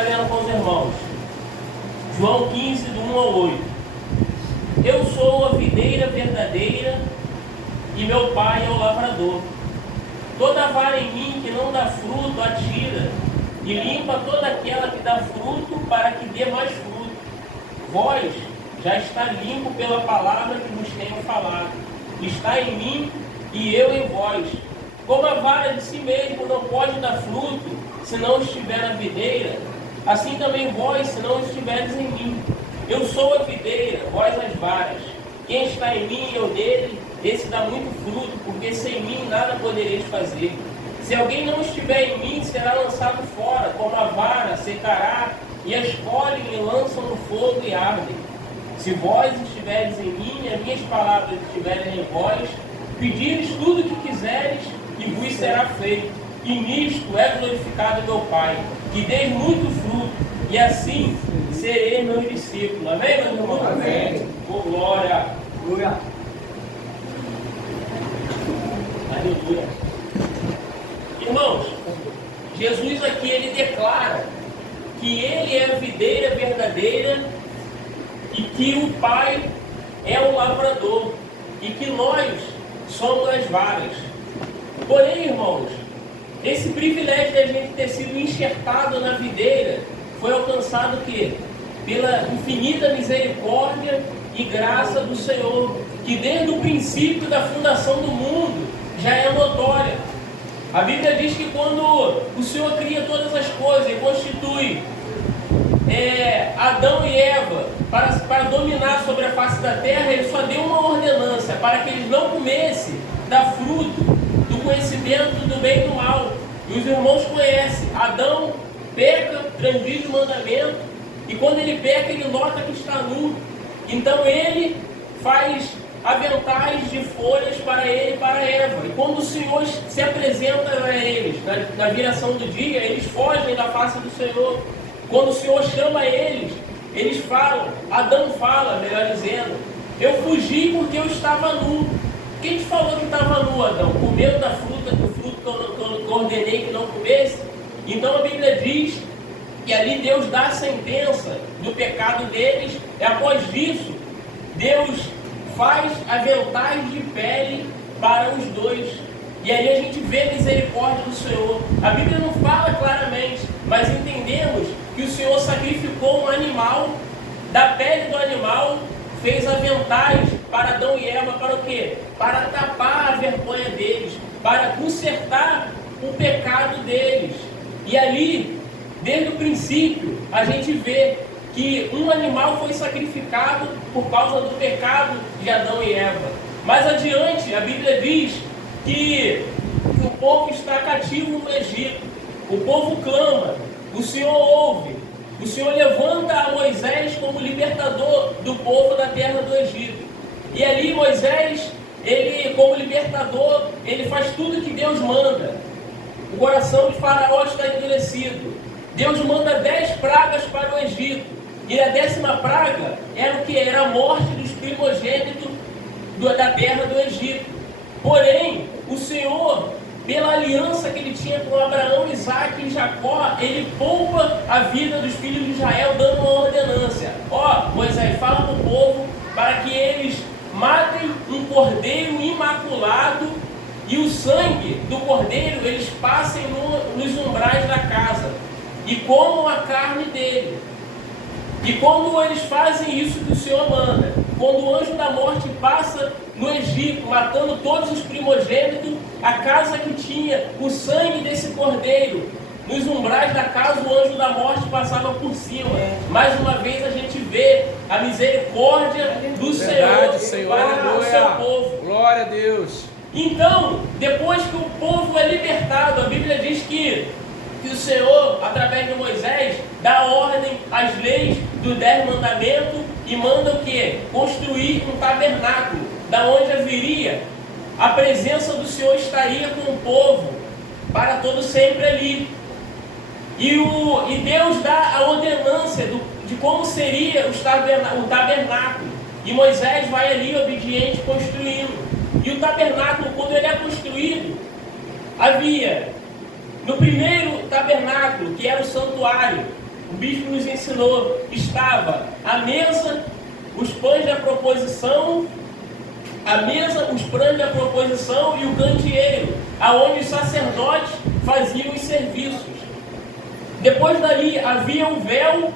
estar lendo com os irmãos. João 15, do 1 ao 8. Eu sou a videira verdadeira e meu pai é o lavrador. Toda vara em mim que não dá fruto, atira, e limpa toda aquela que dá fruto, para que dê mais fruto. Vós já está limpo pela palavra que vos tenho falado. Está em mim e eu em vós. Como a vara de si mesmo não pode dar fruto, se não estiver na videira, assim também vós, se não estiveres em mim. Eu sou a videira, vós as varas. Quem está em mim e eu nele, esse dá muito fruto, porque sem mim nada podereis fazer. Se alguém não estiver em mim, será lançado fora, como a vara, secará, e as colhem e lançam no fogo e ardem. Se vós estiveres em mim, e as minhas palavras estiverem em vós, pedires tudo o que quiseres, e vos será feito. E nisto é glorificado meu Pai, que deis muito fruto, e assim serei meu discípulo. Amém, meu irmão? Amém. Oh, glória. Aleluia. Aleluia. Irmãos, Jesus aqui ele declara que ele é a videira verdadeira e que o Pai é o lavrador e que nós somos as varas. Porém, irmãos, esse privilégio de a gente ter sido enxertado na videira foi alcançado o quê? Pela infinita misericórdia e graça do Senhor, que desde o princípio da fundação do mundo já é notória. A Bíblia diz que quando o Senhor cria todas as coisas e constitui Adão e Eva para dominar sobre a face da terra, ele só deu uma ordenança para que eles não comessem da fruto do conhecimento do bem e do mal. E os irmãos conhecem, Adão peca, transgride o mandamento, e quando ele peca, ele nota que está nu. Então ele faz aventais de folhas para ele e para Eva. E quando o Senhor se apresenta a eles, na viração do dia, eles fogem da face do Senhor. Quando o Senhor chama eles, eles falam, Adão fala, melhor dizendo, eu fugi porque eu estava nu. Quem te falou que estava nu, Adão? Comeu da fruta, do fruto que eu ordenei que não comesse? Então a Bíblia diz que ali Deus dá a sentença do pecado deles, e após isso, Deus faz aventais de pele para os dois. E aí a gente vê a misericórdia do Senhor. A Bíblia não fala claramente, mas entendemos que o Senhor sacrificou um animal, da pele do animal, fez aventais para Adão e Eva, para o quê? Para tapar a vergonha deles, para consertar o pecado deles. E ali, desde o princípio, a gente vê que um animal foi sacrificado por causa do pecado de Adão e Eva. Mais adiante, a Bíblia diz que o povo está cativo no Egito. O povo clama, o Senhor ouve, o Senhor levanta a Moisés como libertador do povo da terra do Egito. E ali Moisés, ele como libertador, ele faz tudo que Deus manda. O coração de Faraó está endurecido. Deus manda 10 pragas para o Egito. E a 10ª praga era o que? Era a morte dos primogênitos da terra do Egito. Porém, o Senhor, pela aliança que ele tinha com Abraão, Isaac e Jacó, ele poupa a vida dos filhos de Israel, dando uma ordenância. Moisés, fala para o povo para que eles matem um cordeiro imaculado e o sangue do cordeiro eles passem nos umbrais da casa e comam a carne dele. E quando eles fazem isso que o Senhor manda, quando o anjo da morte passa no Egito, matando todos os primogênitos, a casa que tinha o sangue desse cordeiro, nos umbrais da casa o anjo da morte passava por cima. Mais uma vez a gente vê a misericórdia do Senhor para o seu povo. Glória a Deus. Então, depois que o povo é libertado, a Bíblia diz que o Senhor, através de Moisés, dá ordem às leis dos 10 mandamentos e manda o quê? Construir um tabernáculo, da onde haveria a presença do Senhor, estaria com o povo para todo sempre ali. E Deus dá a ordenância de como seria o tabernáculo. E Moisés vai ali obediente construindo. E o tabernáculo, quando ele é construído, havia no primeiro tabernáculo, que era o santuário, o bispo nos ensinou, estava a mesa, os pães da proposição, e o candeeiro, aonde os sacerdotes faziam os serviços. Depois dali havia o véu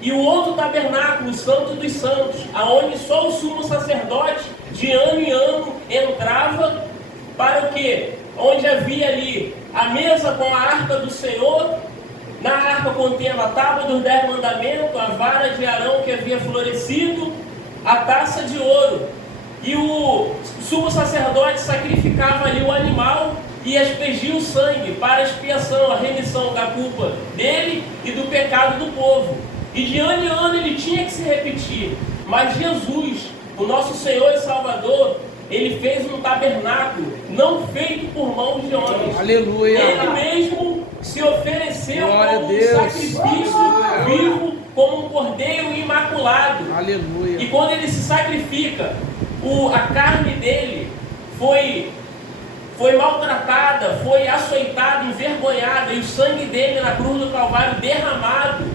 e o outro tabernáculo, o Santo dos Santos, aonde só o sumo sacerdote de ano em ano entrava para o quê? Onde havia ali a mesa com a arca do Senhor. Na arca contendo a tábua dos 10 mandamentos, a vara de Arão que havia florescido, a taça de ouro. E o sumo sacerdote sacrificava ali o animal e aspergia o sangue para a expiação, a remissão da culpa dele e do pecado do povo. E de ano em ano ele tinha que se repetir. Mas Jesus, o nosso Senhor e Salvador, ele fez um tabernáculo não feito por mãos de homens. Aleluia. Ele mesmo se ofereceu como um sacrifício vivo, como um cordeiro imaculado. Aleluia. E quando ele se sacrifica, a carne dele foi maltratada, foi açoitada, envergonhada, e o sangue dele na cruz do Calvário derramado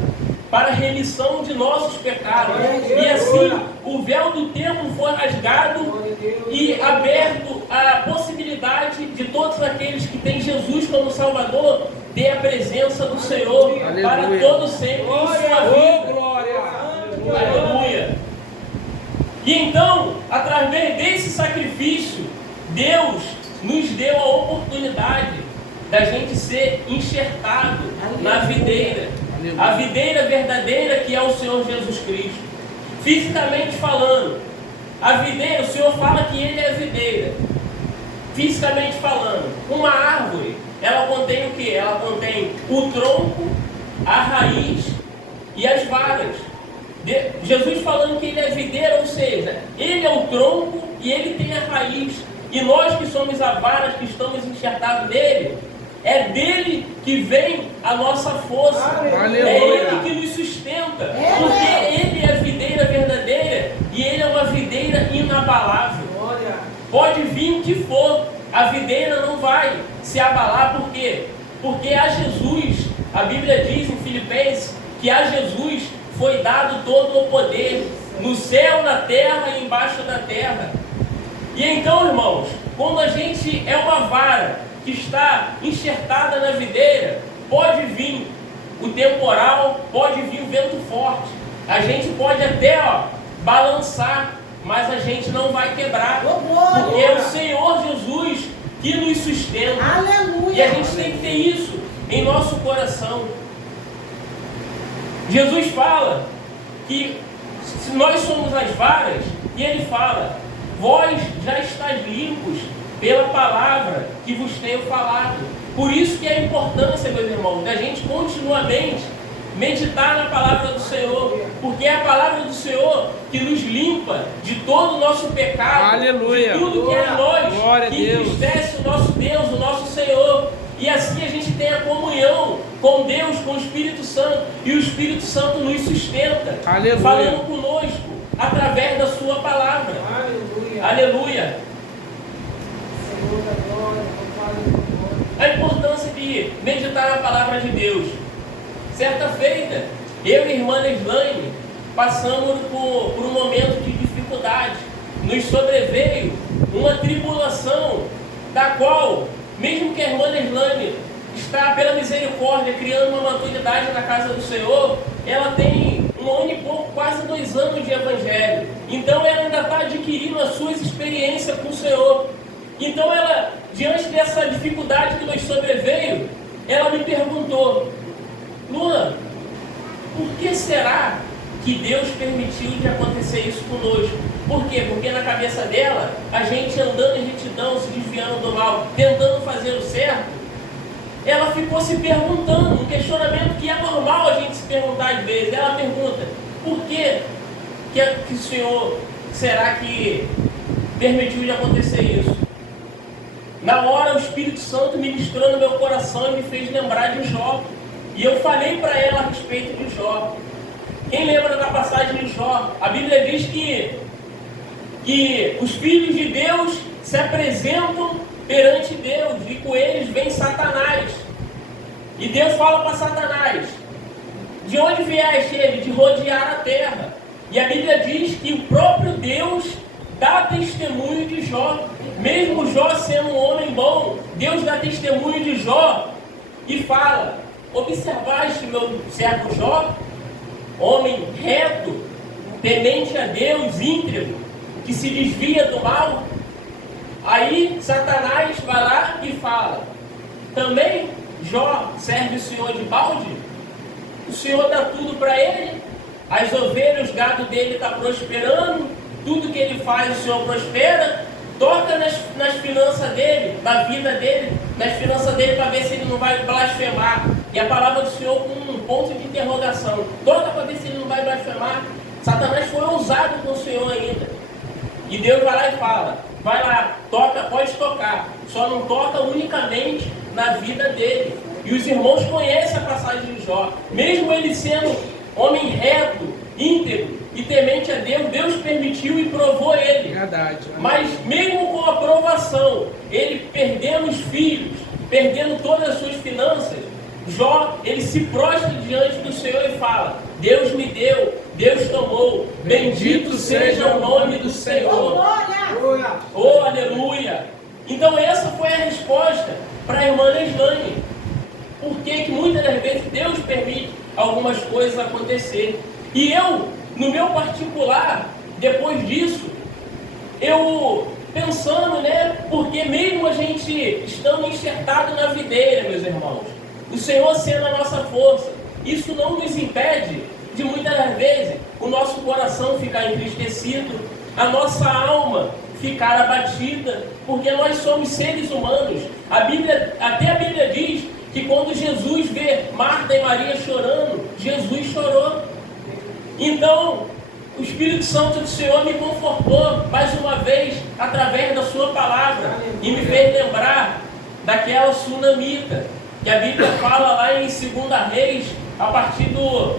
para a remissão de nossos pecados. E assim o véu do templo foi rasgado e aberto a possibilidade de todos aqueles que têm Jesus como Salvador ter a presença do Senhor. Aleluia. Para todo sempre em sua vida. Glória. Aleluia. E então, através desse sacrifício, Deus nos deu a oportunidade da gente ser enxertado na videira. A videira verdadeira que é o Senhor Jesus Cristo. Fisicamente falando, a videira, o Senhor fala que Ele é a videira. Fisicamente falando, uma árvore, ela contém o que? Ela contém o tronco, a raiz e as varas. Jesus falando que Ele é a videira, ou seja, Ele é o tronco e Ele tem a raiz. E nós que somos a vara, que estamos enxertados nele, é dele que vem a nossa força. Aleluia. É Ele que nos sustenta. Porque Ele é a videira verdadeira e Ele é uma videira inabalável. Pode vir o que for, a videira não vai se abalar. Por quê? Porque a Jesus, a Bíblia diz em Filipenses, que a Jesus foi dado todo o poder, no céu, na terra e embaixo da terra. E então, irmãos, quando a gente é uma vara que está enxertada na videira, pode vir o temporal, pode vir o vento forte, a gente pode até balançar, mas a gente não vai quebrar, porque é o Senhor Jesus que nos sustenta. Aleluia. E a gente tem que ter isso em nosso coração. Jesus fala que se nós somos as varas, e Ele fala: vós já estáis limpos pela palavra que vos tenho falado. Por isso que é a importância, meus irmãos, da gente continuamente meditar na palavra do Senhor, porque é a palavra do Senhor que nos limpa de todo o nosso pecado. Aleluia. De tudo que é em nós, que entristece o nosso Deus, o nosso Senhor. E assim a gente tem a comunhão com Deus, com o Espírito Santo, e o Espírito Santo nos sustenta. Aleluia. Falando conosco através da sua palavra. Aleluia. Aleluia. A importância de meditar na palavra de Deus. Certa feita, eu e a irmã Leslane passamos por um momento de dificuldade. Nos sobreveio uma tribulação, da qual, mesmo que a irmã Leslane está, pela misericórdia, criando uma maturidade na casa do Senhor, ela tem 1 ano e pouco, quase 2 anos de evangelho. Então ela ainda está adquirindo as suas experiências com o Senhor. Então ela, diante dessa dificuldade que nos sobreveio, ela me perguntou: Luna, por que será que Deus permitiu de acontecer isso conosco? Por quê? Porque na cabeça dela, a gente andando em retidão, se desviando do mal, tentando fazer o certo, ela ficou se perguntando, um questionamento que é normal a gente se perguntar às vezes. Ela pergunta: por que o Senhor, será que permitiu de acontecer isso? Na hora o Espírito Santo ministrou no meu coração e me fez lembrar de Jó. E eu falei para ela a respeito de Jó. Quem lembra da passagem de Jó? A Bíblia diz que os filhos de Deus se apresentam perante Deus e com eles vem Satanás. E Deus fala para Satanás: De onde vieste ele? De rodear a terra. E a Bíblia diz que o próprio Deus dá testemunho de Jó. Mesmo Jó sendo um homem bom, Deus dá testemunho de Jó e fala: observaste meu servo Jó, homem reto, temente a Deus, íntegro, que se desvia do mal. Aí Satanás vai lá e fala: também Jó serve o Senhor de balde? O Senhor dá tudo para ele, as ovelhas, o gado dele está prosperando, tudo que ele faz o Senhor prospera. Toca nas finanças dele, na vida dele, nas finanças dele, para ver se ele não vai blasfemar. E a palavra do Senhor com um ponto de interrogação. Toca para ver se ele não vai blasfemar. Satanás foi ousado com o Senhor ainda. E Deus vai lá e fala: vai lá, toca, pode tocar, só não toca unicamente na vida dele. E os irmãos conhecem a passagem de Jó. Mesmo ele sendo homem reto, íntegro e temente a Deus, Deus permitiu e provou ele. Verdade. Mas mesmo com a provação, ele perdendo os filhos, perdendo todas as suas finanças, Jó, ele se prostra diante do Senhor e fala: Deus me deu, Deus tomou, bendito seja o nome do Senhor. Oh, aleluia! Então essa foi a resposta para a irmã Leslane. Por que muitas das vezes Deus permite algumas coisas acontecer? E eu, no meu particular, depois disso, eu pensando, porque mesmo a gente estando enxertado na videira, meus irmãos, o Senhor sendo a nossa força, isso não nos impede de muitas das vezes o nosso coração ficar entristecido, a nossa alma ficar abatida, porque nós somos seres humanos. Até a Bíblia diz que quando Jesus vê Marta e Maria chorando, Jesus chorou. Então, o Espírito Santo do Senhor me confortou mais uma vez através da sua palavra e me fez lembrar daquela sunamita que a Bíblia fala lá em 2 Reis, a partir do,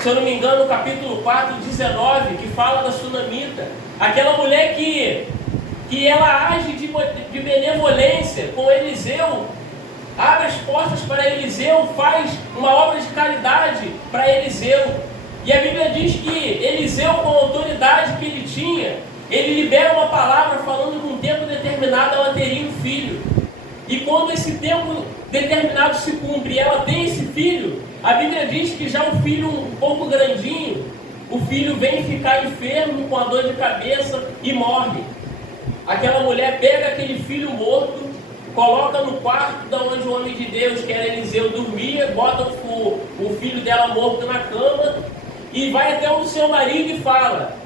se eu não me engano, capítulo 4, 19, que fala da sunamita, aquela mulher que ela age de benevolência com Eliseu, abre as portas para Eliseu, faz uma obra de caridade para Eliseu. E a Bíblia diz que Eliseu, com a autoridade que ele tinha, ele libera uma palavra falando que um tempo determinado ela teria um filho. E quando esse tempo determinado se cumpre e ela tem esse filho, a Bíblia diz que já o filho um pouco grandinho, o filho vem ficar enfermo com a dor de cabeça e morre. Aquela mulher pega aquele filho morto, coloca no quarto de onde o homem de Deus, que era Eliseu, dormia, bota o filho dela morto na cama e vai até o seu marido e fala: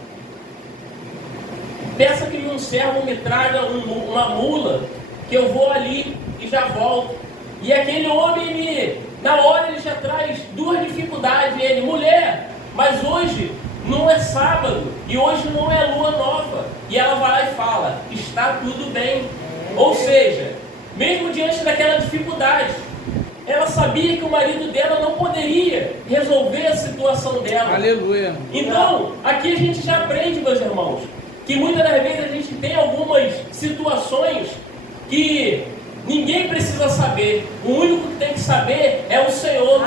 peça que um servo me traga uma mula, que eu vou ali e já volto. E aquele homem, na hora ele já traz duas dificuldades. Ele: mulher, mas hoje não é sábado e hoje não é lua nova. E ela vai lá e fala: está tudo bem. Ou seja, mesmo diante daquela dificuldade, ela sabia que o marido dela não poderia resolver a situação dela. Aleluia. Então, aqui a gente já aprende, meus irmãos, que muitas das vezes a gente tem algumas situações que ninguém precisa saber. O único que tem que saber é o Senhor.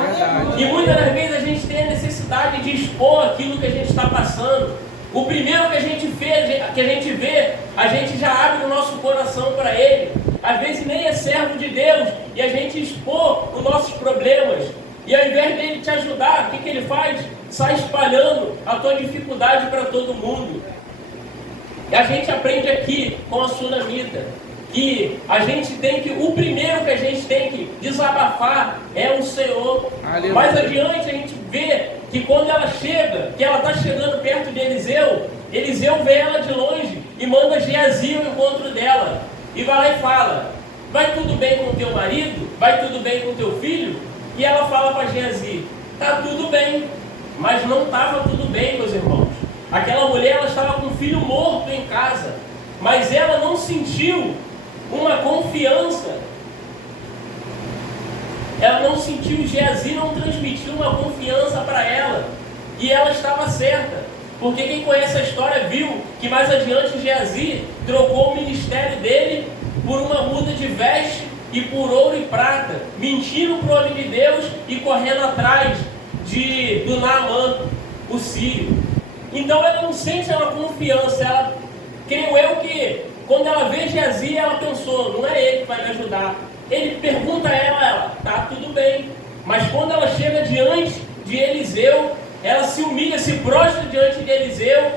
E muitas das vezes a gente tem a necessidade de expor aquilo que a gente está passando. O primeiro que a gente vê, a gente já abre o nosso coração para Ele. Às vezes nem é servo de Deus e a gente expor os nossos problemas. E ao invés dele te ajudar, o que ele faz? Sai espalhando a tua dificuldade para todo mundo. E a gente aprende aqui com a sunamita que a gente tem que, o primeiro que a gente tem que desabafar é o Senhor. Aleluia. Mais adiante a gente vê que quando ela chega, que ela está chegando perto de Eliseu, Eliseu vê ela de longe e manda Geazi ao encontro dela. E vai lá e fala: vai tudo bem com o teu marido? Vai tudo bem com o teu filho? E ela fala para Geazi: está tudo bem. Mas não estava tudo bem, meus irmãos. Aquela mulher, ela estava com um filho morto em casa, mas ela não sentiu uma confiança. Ela não sentiu, Geazi não transmitiu uma confiança para ela. E ela estava certa. Porque quem conhece a história viu que mais adiante Geazi trocou o ministério dele por uma muda de veste e por ouro e prata, mentindo para o homem de Deus e correndo atrás do Naamã, o sírio. Então ela não sente uma confiança, ela, creio eu que quando ela vê Geazi, ela pensou, não é ele que vai me ajudar. Ele pergunta a ela, tá tudo bem. Mas quando ela chega diante de Eliseu, ela se humilha, se prostra diante de Eliseu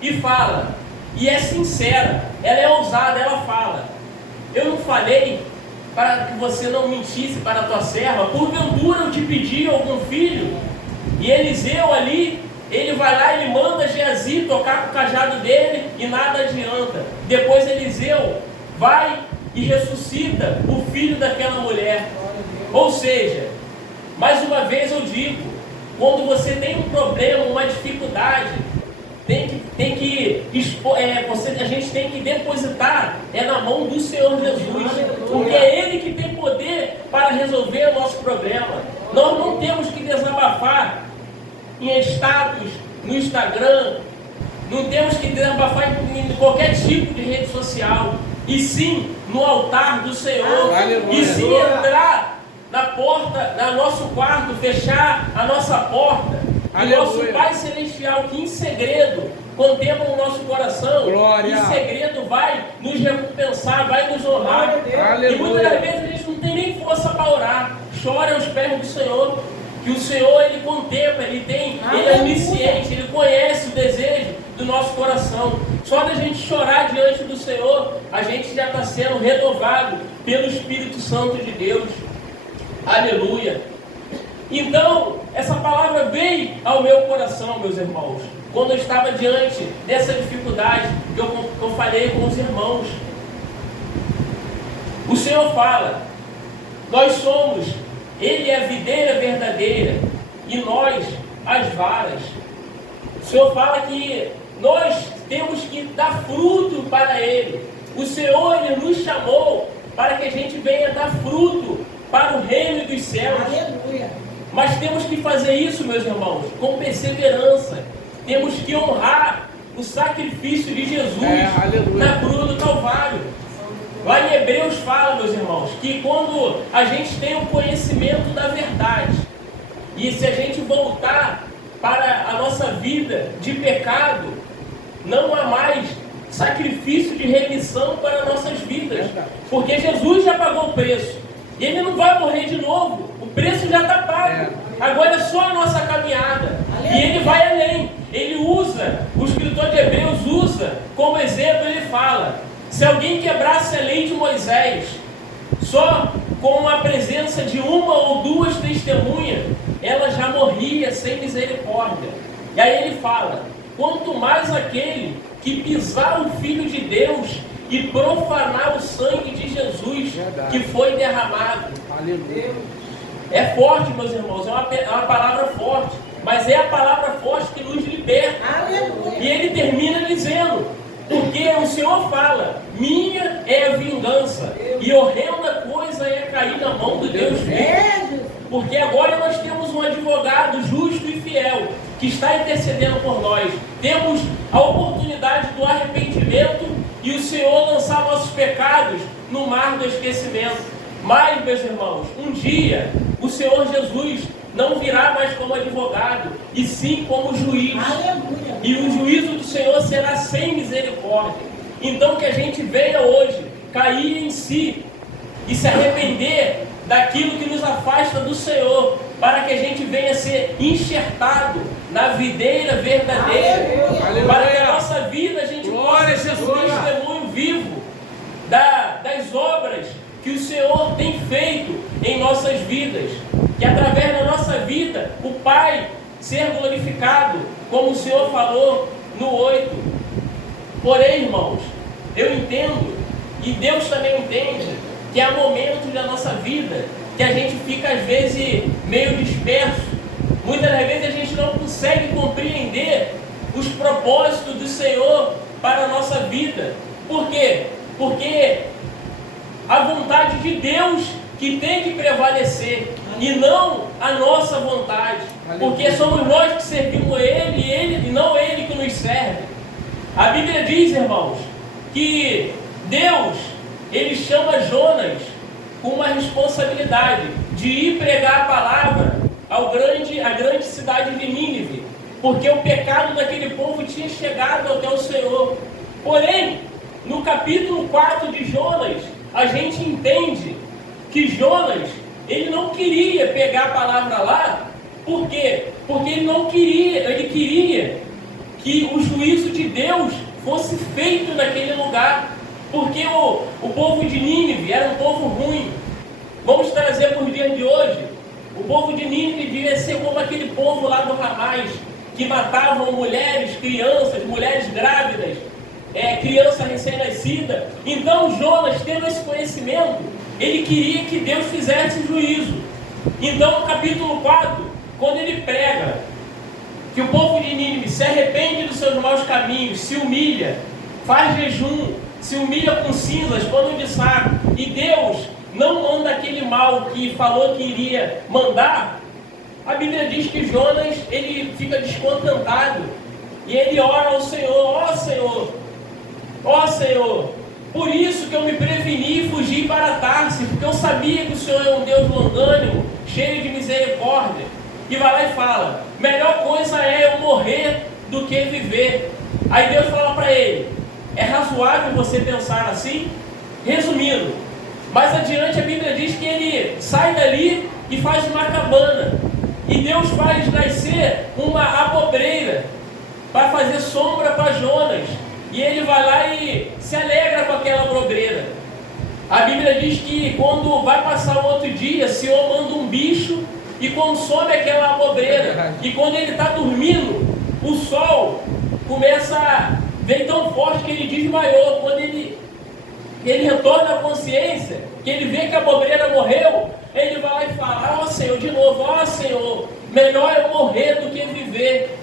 e fala, e é sincera, ela é ousada, ela fala, eu não falei para que você não mentisse para a tua serva, porventura eu te pedi algum filho? E Eliseu ali, ele vai lá, ele manda Geazi tocar com o cajado dele e nada adianta. Depois Eliseu vai e ressuscita o filho daquela mulher. Ou seja, mais uma vez eu digo, quando você tem um problema, uma dificuldade, a gente tem que depositar na mão do Senhor Jesus, porque é Ele que tem poder para resolver o nosso problema. Nós não temos que desabafar em status, no Instagram, não temos que desabafar em qualquer tipo de rede social, e sim no altar do Senhor, e sim entrar na porta, no nosso quarto, fechar a nossa porta, e nosso Pai Celestial, que em segredo contempla o nosso coração, em segredo vai nos recompensar, vai nos honrar. E muitas das vezes a gente não tem nem força para orar, chora aos pés do Senhor, que o Senhor, Ele contempla, Ele é onisciente, Ele conhece o desejo do nosso coração. Só da gente chorar diante do Senhor, a gente já está sendo renovado pelo Espírito Santo de Deus. Aleluia! Então, essa palavra veio ao meu coração, meus irmãos, quando eu estava diante dessa dificuldade que eu falei com os irmãos. O Senhor fala, nós somos, Ele é a videira verdadeira e nós as varas. O Senhor fala que nós temos que dar fruto para Ele. O Senhor, Ele nos chamou para que a gente venha dar fruto para o reino dos céus. Aleluia. Mas temos que fazer isso, meus irmãos, com perseverança. Temos que honrar o sacrifício de Jesus na cruz do Calvário. Lá em Hebreus fala, meus irmãos, que quando a gente tem o conhecimento da verdade, e se a gente voltar para a nossa vida de pecado, não há mais sacrifício de remissão para nossas vidas, porque Jesus já pagou o preço. E Ele não vai morrer de novo. O preço já está pago. Agora é só a nossa caminhada. E Ele vai além. Ele usa, o escritor de Hebreus usa como exemplo, ele fala, se alguém quebrasse a lei de Moisés, só com a presença de uma ou duas testemunhas, ela já morria sem misericórdia. E aí ele fala, quanto mais aquele que pisar o Filho de Deus e profanar o sangue de Jesus que foi derramado. Aleluia. É forte, meus irmãos, é uma palavra forte, mas é a palavra forte que nos liberta. Aleluia. E ele termina dizendo, porque o Senhor fala, minha é a vingança, e horrenda coisa é cair na mão do Deus vivo. Porque agora nós temos um advogado justo e fiel, que está intercedendo por nós. Temos a oportunidade do arrependimento e o Senhor lançar nossos pecados no mar do esquecimento. Mas, meus irmãos, um dia o Senhor Jesus não virá mais como advogado, e sim como juiz. Aleluia. E o juízo do Senhor será sem misericórdia. Então que a gente venha hoje cair em si e se arrepender daquilo que nos afasta do Senhor, para que a gente venha ser enxertado na videira verdadeira. Aleluia. Para que a nossa vida a gente possa ser um testemunho vivo das obras que o Senhor tem feito em nossas vidas, que através da nossa vida o Pai ser glorificado, como o Senhor falou no 8. Porém, irmãos, eu entendo, e Deus também entende, que há momentos da nossa vida que a gente fica às vezes meio disperso. Muitas das vezes a gente não consegue compreender os propósitos do Senhor para a nossa vida. Por quê? Porque a vontade de Deus que tem que prevalecer, e não a nossa vontade. Porque somos nós que servimos Ele e não Ele que nos serve. A Bíblia diz, irmãos, que Deus, Ele chama Jonas com uma responsabilidade de ir pregar a palavra à grande cidade de Nínive. porque o pecado daquele povo tinha chegado até o Senhor. Porém, no capítulo 4 de Jonas, a gente entende que Jonas, ele não queria pegar a palavra lá. Por quê? Porque ele queria que o juízo de Deus fosse feito naquele lugar. Porque o povo de Nínive era um povo ruim. Vamos trazer para os dias de hoje. O povo de Nínive devia ser como aquele povo lá do Ramais, que matavam mulheres, crianças, mulheres grávidas, criança recém-nascida. Então Jonas, tendo esse conhecimento, ele queria que Deus fizesse juízo. Então no capítulo 4, quando ele prega que o povo de Nínive se arrepende dos seus maus caminhos, se humilha, faz jejum, se humilha com cinzas, pano de saco, e Deus não manda aquele mal que falou que iria mandar, a Bíblia diz que Jonas, ele fica descontentado, e ele ora ao Senhor: ó Senhor, por isso que eu me preveni e fugi para Tarsis, porque eu sabia que o Senhor é um Deus longânimo, cheio de misericórdia. E vai lá e fala: melhor coisa é eu morrer do que viver. Aí Deus fala para ele: é razoável você pensar assim? Resumindo, mais adiante a Bíblia diz que ele sai dali e faz uma cabana, e Deus faz nascer uma abobreira para fazer sombra para Jonas, e ele vai lá e se alegra com aquela abobreira. A Bíblia diz que quando vai passar o outro dia, o Senhor manda um bicho e consome aquela abobreira, e quando ele está dormindo, o sol começa a vir tão forte que ele desmaiou. Quando ele retorna à consciência, que ele vê que a abobreira morreu, ele vai lá e fala: ó Senhor, de novo, ó Senhor, melhor eu morrer do que viver.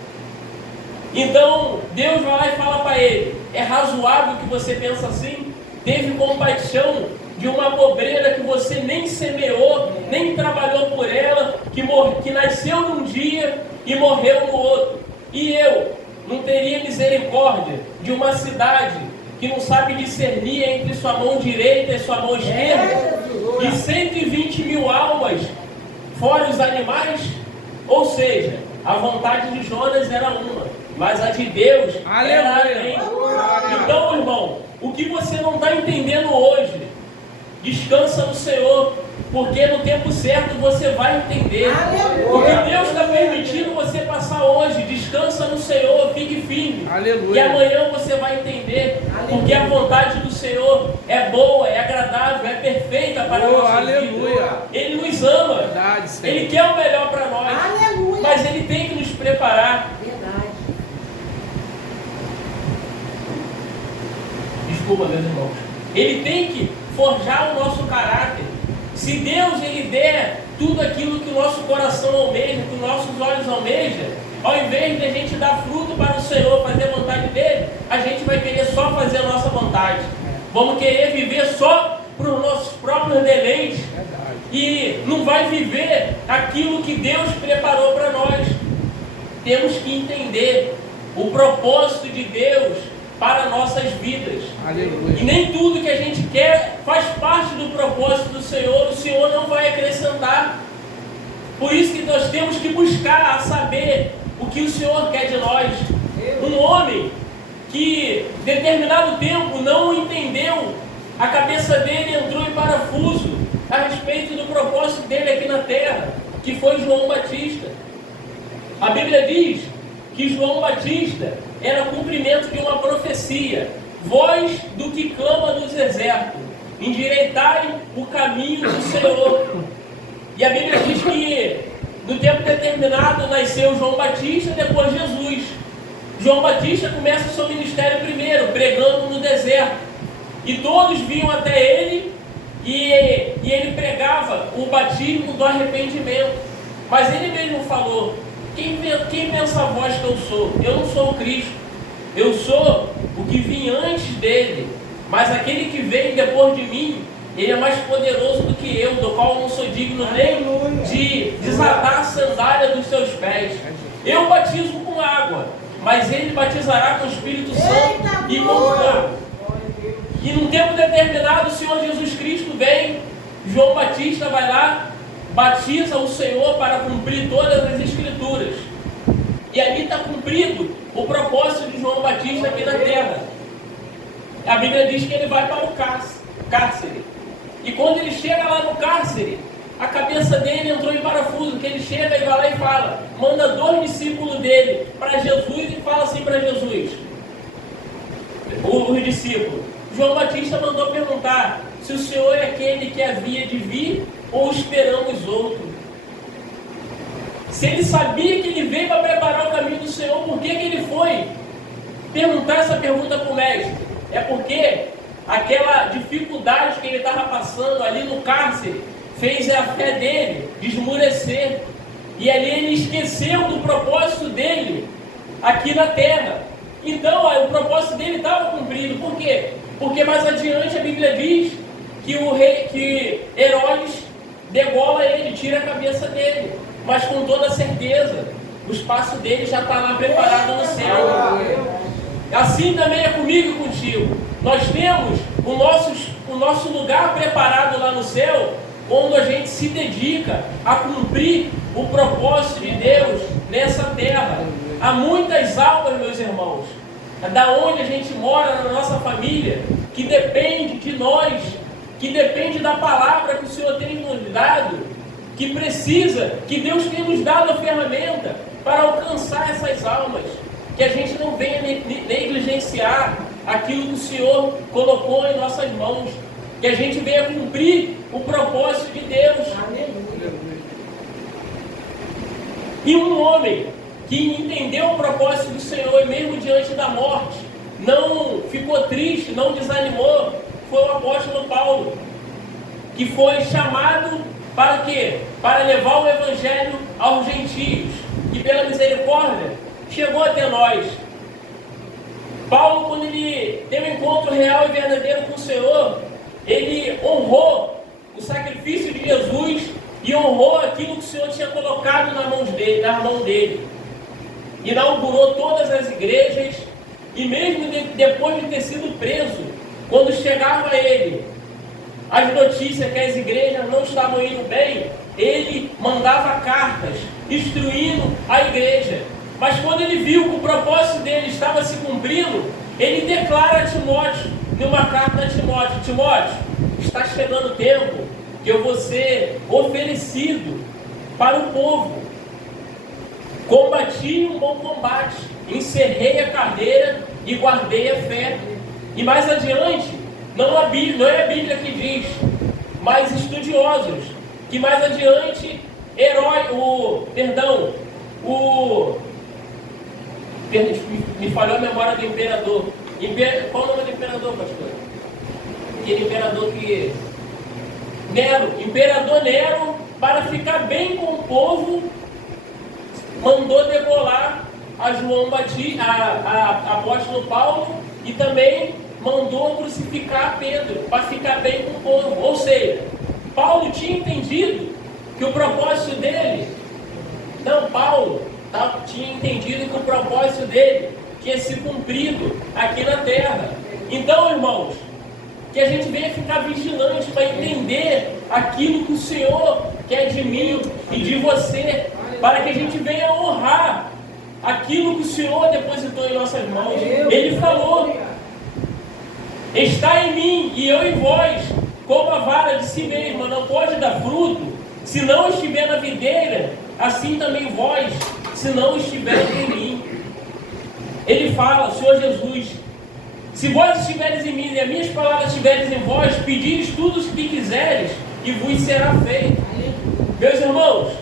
Então Deus vai lá e fala para ele: é razoável que você pense assim? Teve compaixão de uma abobreira que você nem semeou, nem trabalhou por ela, que nasceu num dia e morreu no outro. E eu não teria misericórdia de uma cidade que não sabe discernir entre sua mão direita e sua mão esquerda, e 120 mil almas, fora os animais? Ou seja, a vontade de Jonas era uma, mas a de Deus era além. Então, irmão, o que você não está entendendo hoje, descansa no Senhor, porque no tempo certo você vai entender. O que Deus está permitindo você passar hoje, descansa no Senhor, fique firme. E amanhã você vai entender, porque a vontade do Senhor é boa, é agradável, é perfeita para a nossa vida. Ele nos ama, Ele quer o melhor para nós, mas Ele tem que nos preparar. Desculpa, meus irmãos. Ele tem que forjar o nosso caráter. Se Deus ele der tudo aquilo que o nosso coração almeja, que os nossos olhos almejam, ao invés de a gente dar fruto para o Senhor, fazer a vontade dele, a gente vai querer só fazer a nossa vontade. Vamos querer viver só para os nossos próprios deleites e não vai viver aquilo que Deus preparou para nós. Temos que entender o propósito de Deus para nossas vidas. Aleluia. E nem tudo que a gente quer faz parte do propósito do Senhor. O Senhor não vai acrescentar. Por isso que nós temos que buscar a saber o que o Senhor quer de nós. Um homem que determinado tempo não entendeu, a cabeça dele entrou em parafuso a respeito do propósito dele aqui na terra, que foi João Batista. A Bíblia diz que João Batista era cumprimento de uma profecia: voz do que clama nos desertos, endireitai o caminho do Senhor. E a Bíblia diz que no tempo determinado nasceu João Batista, depois Jesus. João Batista começa o seu ministério primeiro, pregando no deserto, e todos vinham até ele, e ele pregava o batismo do arrependimento. Mas ele mesmo falou: quem pensa a voz que eu sou? Eu não sou o Cristo, eu sou o que vim antes dele, mas aquele que vem depois de mim, ele é mais poderoso do que eu, do qual eu não sou digno nem de desatar a sandália dos seus pés. Eu batizo com água, mas ele batizará com o Espírito Santo e com fogo. E num tempo determinado o Senhor Jesus Cristo vem, João Batista vai lá, batiza o Senhor para cumprir todas as Escrituras. E ali está cumprido cumprido o propósito de João Batista aqui na terra. A Bíblia diz que ele vai para o cárcere. E quando ele chega lá no cárcere, a cabeça dele entrou em parafuso, que ele chega e vai lá e fala, manda 2 discípulos dele para Jesus e fala assim para Jesus, os discípulos, João Batista mandou perguntar se o Senhor é aquele que havia de vir ou esperamos outro. Se ele sabia que ele veio para preparar o caminho do Senhor, por que ele foi perguntar essa pergunta para o mestre? É porque aquela dificuldade que ele estava passando ali no cárcere fez a fé dele esmurecer. E ali ele esqueceu do propósito dele aqui na terra. Então, o propósito dele estava cumprido. Por quê? Porque mais adiante a Bíblia diz que Herodes degola ele, tira a cabeça dele. Mas com toda certeza, o espaço dele já está lá preparado no céu. Assim também é comigo e contigo. Nós temos o nosso lugar preparado lá no céu, onde a gente se dedica a cumprir o propósito de Deus nessa terra. Há muitas almas, meus irmãos, da onde a gente mora, na nossa família, que depende de nós, que depende da palavra que o Senhor tem nos dado, que precisa, que Deus tem nos dado a ferramenta para alcançar essas almas, que a gente não venha negligenciar aquilo que o Senhor colocou em nossas mãos, que a gente venha cumprir o propósito de Deus. E um homem que entendeu o propósito do Senhor e mesmo diante da morte, não ficou triste, não desanimou, foi o apóstolo Paulo, que foi chamado para o quê? Para levar o Evangelho aos gentios, e pela misericórdia chegou até nós. Paulo, quando ele teve um encontro real e verdadeiro com o Senhor, ele honrou o sacrifício de Jesus e honrou aquilo que o Senhor tinha colocado na mão dele. Inaugurou todas as igrejas, e mesmo depois de ter sido preso, quando chegava a ele as notícias que as igrejas não estavam indo bem, ele mandava cartas instruindo a igreja. Mas quando ele viu que o propósito dele estava se cumprindo, ele declara a Timóteo, numa carta a Timóteo, Timóteo, está chegando o tempo que eu vou ser oferecido para o povo. Combati um bom combate, encerrei a carreira e guardei a fé. E mais adiante, não é a Bíblia que diz, mas estudiosos, que mais adiante, me falhou a memória do imperador. Qual o nome do imperador, pastor? Aquele imperador que... Imperador Nero, para ficar bem com o povo, mandou degolar a João Batista, a apóstolo Paulo, e também mandou crucificar Pedro, para ficar bem com o povo. Ou seja, Paulo tinha entendido que o propósito dele, Paulo tinha entendido que o propósito dele tinha se cumprido aqui na terra. Então, irmãos, que a gente venha ficar vigilante para entender aquilo que o Senhor quer de mim e de você, para que a gente venha honrar aquilo que o Senhor depositou em nossas mãos. Ele falou, está em mim e eu em vós, como a vara de si mesma não pode dar fruto, se não estiver na videira, assim também vós, se não estiverem em mim. Ele fala, Senhor Jesus, se vós estiveres em mim e as minhas palavras estiveres em vós, pedires tudo o que quiseres e vos será feito. Meus irmãos,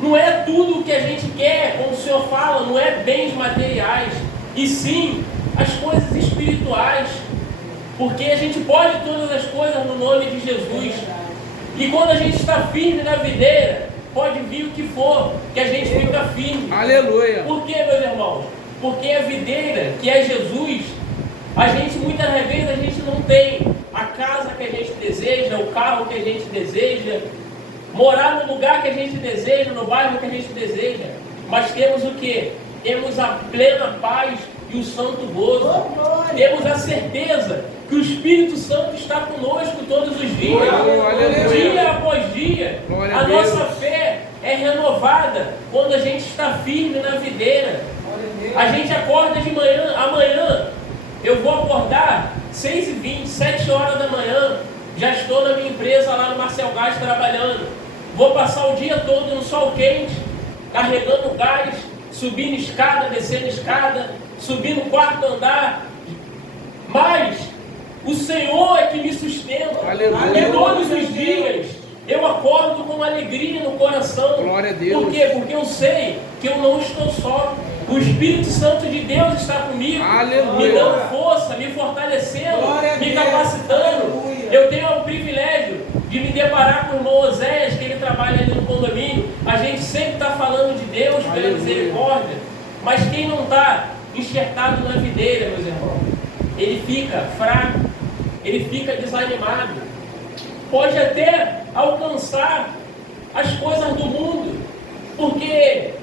não é tudo o que a gente quer, como o Senhor fala, não é bens materiais, e sim as coisas espirituais, porque a gente pode todas as coisas no nome de Jesus. E quando a gente está firme na videira, pode vir o que for, que a gente fica firme. Aleluia! Por quê, meus irmãos? Porque a videira, que é Jesus, muitas vezes a gente não tem a casa que a gente deseja, o carro que a gente deseja, morar no lugar que a gente deseja, no bairro que a gente deseja, mas temos o quê? Temos a plena paz e o santo gozo. Temos a certeza que o Espírito Santo está conosco todos os dias. Dia após dia, a nossa fé é renovada quando a gente está firme na videira. A gente acorda de manhã, amanhã eu vou acordar 6h20, 7 horas da manhã, já estou na minha empresa lá no Marcel Gás trabalhando. Vou passar o dia todo no sol quente, carregando gás, subindo escada, descendo escada, subindo o quarto andar. Mas o Senhor é que me sustenta. Aleluia. E todos os dias eu acordo com alegria no coração. Glória a Deus. Por quê? Porque eu sei que eu não estou só. O Espírito Santo de Deus está comigo, Aleluia. me dando força, me fortalecendo, Glória a me Deus. capacitando. Aleluia. Eu tenho o privilégio de me deparar com o irmão Oséias, que ele trabalha ali no condomínio. A gente sempre está falando de Deus pela Aleluia. misericórdia, mas quem não está enxertado na videira, meus irmãos, ele fica fraco, ele fica desanimado, pode até alcançar as coisas do mundo, porque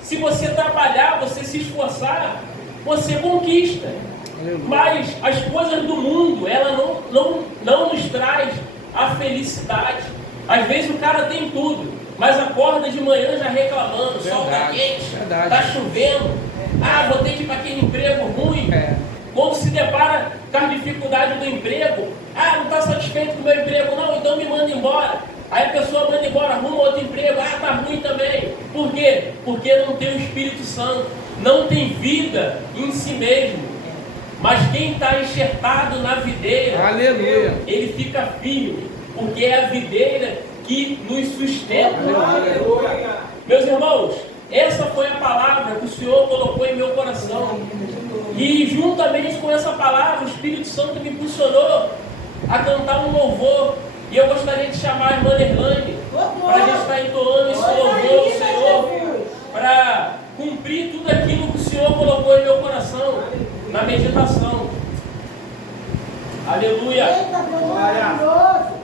se você trabalhar, você se esforçar, você conquista. Aleluia. Mas as coisas do mundo, ela não nos traz a felicidade. Às vezes o cara tem tudo, mas acorda de manhã já reclamando, o sol está quente, está chovendo, vou ter que ir para aquele emprego ruim. Quando se depara com as dificuldades do emprego, não está satisfeito com o meu emprego, não, então me manda embora. Aí a pessoa manda embora, arruma outro emprego, está ruim também. Por quê? Porque não tem o Espírito Santo, não tem vida em si mesmo. Mas quem está enxertado na videira, Aleluia. ele fica firme, porque é a videira que nos sustenta. Aleluia. Meus irmãos, essa foi a palavra que o Senhor colocou em meu coração. E juntamente com essa palavra, o Espírito Santo me impulsionou a cantar um louvor. E eu gostaria de chamar a irmã Erlane para a gente estar entoando esse louvor ao Senhor, para cumprir tudo aquilo que o Senhor colocou em meu coração, na meditação. Aleluia. Eita, Deus maravilhoso.